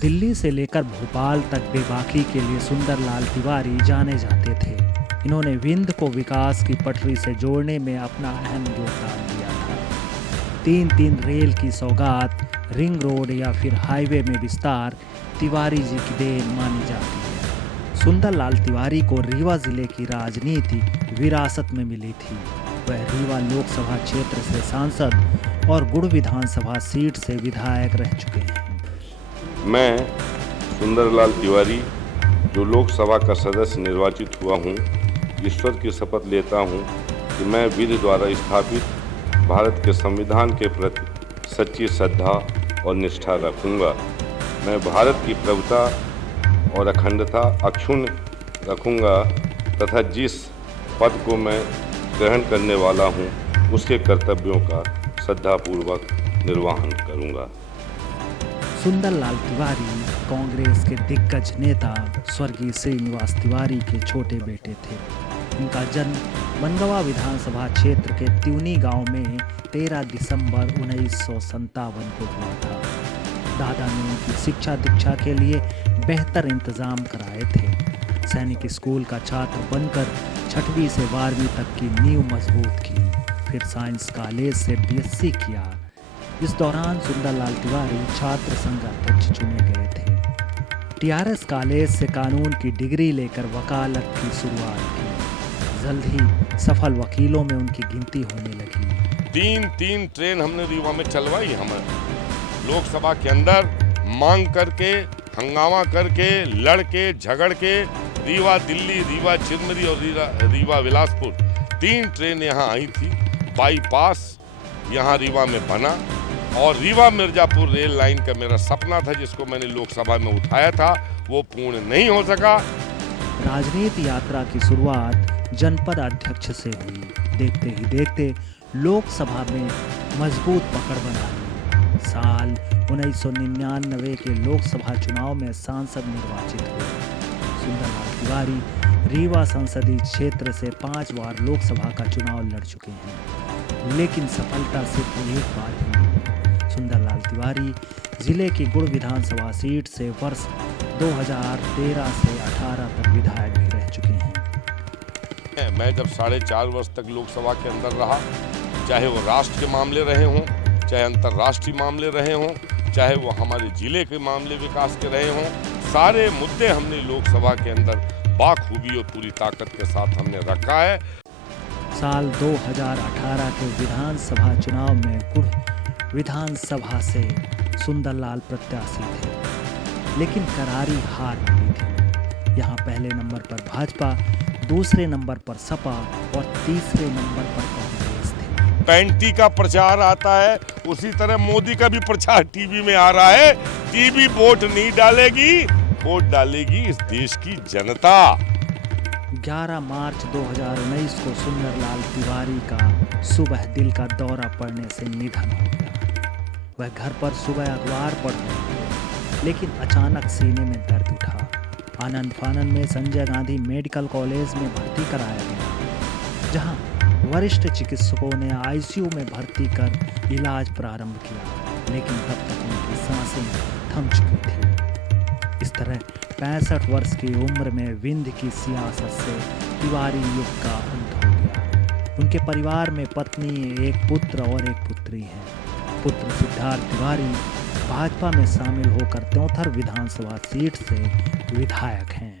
दिल्ली से लेकर भोपाल तक बेबाकी के लिए सुंदरलाल तिवारी जाने जाते थे। इन्होंने विंध्य को विकास की पटरी से जोड़ने में अपना अहम योगदान दिया था। 3-3 रेल की सौगात, रिंग रोड या फिर हाईवे में विस्तार तिवारी जी की देन मानी जाती है। सुंदरलाल तिवारी को रीवा जिले की राजनीति विरासत में मिली थी। वह रीवा लोकसभा क्षेत्र से सांसद और गुड़ विधानसभा सीट से विधायक रह चुके हैं। मैं सुंदरलाल तिवारी जो लोकसभा का सदस्य निर्वाचित हुआ हूँ, ईश्वर की शपथ लेता हूँ कि मैं विधि द्वारा स्थापित भारत के संविधान के प्रति सच्ची श्रद्धा और निष्ठा रखूँगा। मैं भारत की प्रभुता और अखंडता अक्षुण्ण रखूँगा तथा जिस पद को मैं ग्रहण करने वाला हूँ उसके कर्तव्यों का श्रद्धापूर्वक निर्वहन करूँगा। सुंदरलाल तिवारी कांग्रेस के दिग्गज नेता स्वर्गीय श्रीनिवास तिवारी के छोटे बेटे थे। उनका जन्म मनगवा विधानसभा क्षेत्र के त्यूनी गांव में 13 दिसंबर 1957 को हुआ था। दादा ने उनकी शिक्षा दीक्षा के लिए बेहतर इंतजाम कराए थे। सैनिक स्कूल का छात्र बनकर 6वीं से 12वीं तक की नींव मजबूत की। फिर साइंस कॉलेज से बीएससी किया। इस दौरान सुंदरलाल तिवारी छात्र संघ अध्यक्ष चुने गए थे। टीआरएस कॉलेज से कानून की डिग्री लेकर वकालत की शुरुआत की। जल्द ही सफल वकीलों में उनकी गिनती होने लगी। 3 ट्रेन हमने रीवा में चलवाई। हमें लोकसभा के अंदर मांग करके, हंगामा करके, लड़के झगड़ के रीवा दिल्ली, रीवा चिरमिरी और रीवा बिलासपुर 3 ट्रेन यहाँ आई थी। बाईपास यहाँ रीवा में बना और रीवा मिर्जापुर रेल लाइन का मेरा सपना था जिसको मैंने लोकसभा में उठाया था, वो पूर्ण नहीं हो सका। राजनीति यात्रा की शुरुआत जनपद अध्यक्ष से हुई। देखते ही देखते लोकसभा में मजबूत पकड़ बना ली। साल 1999 के लोकसभा चुनाव में सांसद निर्वाचित हुए। सुंदरलाल तिवारी रीवा संसदीय क्षेत्र से 5 बार लोकसभा का चुनाव लड़ चुके हैं, लेकिन सफलता सिर्फ एक बार ही मिली। सुंदरलाल तिवारी जिले की गुड़ विधानसभा सीट से वर्ष 2013 से 18 तक विधायक भी रह चुके हैं। मैं जब 4.5 वर्ष तक लोकसभा के अंदर रहा, चाहे वो राष्ट्र के मामले रहे हों, चाहे अंतर्राष्ट्रीय मामले रहे हों, चाहे वो हमारे जिले के मामले विकास के रहे हों, सारे मुद्दे हमने लोकसभा के अंदर बाखूबी और पूरी ताकत के साथ हमने रखा है। साल 2018 के विधानसभा चुनाव में गुड़ विधानसभा से सुंदरलाल प्रत्याशी थे, लेकिन करारी हार मिली थी। यहाँ पहले नंबर पर भाजपा, दूसरे नंबर पर सपा और तीसरे नंबर पर कांग्रेस थी। पैंटी का प्रचार आता है, उसी तरह मोदी का भी प्रचार टीवी में आ रहा है। टीवी वोट नहीं डालेगी, वोट डालेगी इस देश की जनता। 11 मार्च 2019 को सुंदरलाल तिवारी का सुबह दिल का दौरा पड़ने से निधन हो गया। वह घर पर सुबह अखबार पढ़ रहे थे, लेकिन अचानक सीने में दर्द उठा। आनन फानन में संजय गांधी मेडिकल कॉलेज में भर्ती कराया गया, जहां वरिष्ठ चिकित्सकों ने आईसीयू में भर्ती कर इलाज प्रारंभ किया, लेकिन तब तक उनकी सांसें थम चुकी थी। इस तरह 65 वर्ष की उम्र में विंध्य की सियासत से तिवारी युग का अंत हो गया। उनके परिवार में पत्नी, एक पुत्र और एक पुत्री है। पुत्र सिद्धार्थ तिवारी भाजपा में शामिल होकर 74 विधानसभा सीट से विधायक हैं।